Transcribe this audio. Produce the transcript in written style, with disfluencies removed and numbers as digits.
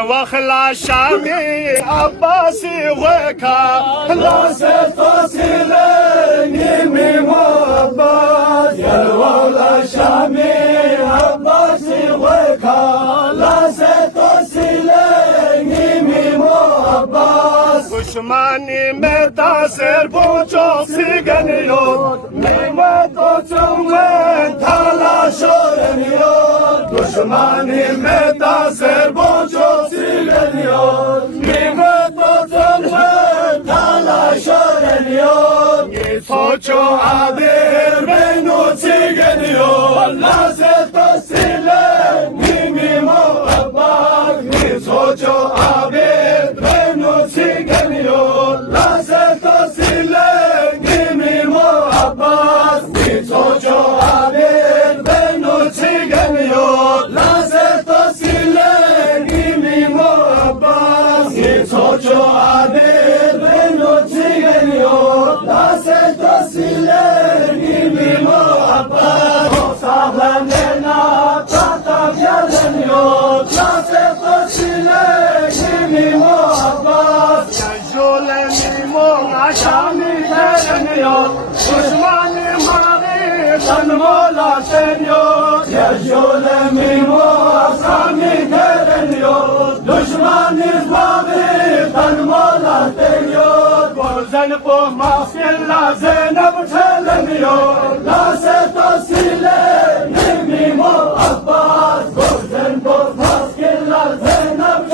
وخلا شامي عباسي وكا لا ستوصلني ميمو عباس يا الولا شامي عباسي وكا لا ستوصلني ميمو عباس düşmanı metasır bu çok siganiyor Mehmet oçumwen talaş öğreniyor Düşmanı metasır bu çok siganiyor Mehmet oçumwen talaş öğreniyor Soço adir benu sigeniyor Laset osile mimimo abbas Soço adir benu sigeniyor Laset osile mimimo abbas Soço adir benu sigeniyor Laset osile mimimo abbas Soço adir benu sigeniyor Laset osile mimimo abbas O sahlen lena tatab yerleniyor Laset osile mimimo abbas Yajole mimo aşami tereniyor Düşmanı mavi tanmola seniyor Yajole mimo aşami tereniyor Düşmanı mavi tanmola seniyor Bozen bu mafyella Zeynep teleniyor Laset osile mimimo abbas Bozen bu mafyella Zeynep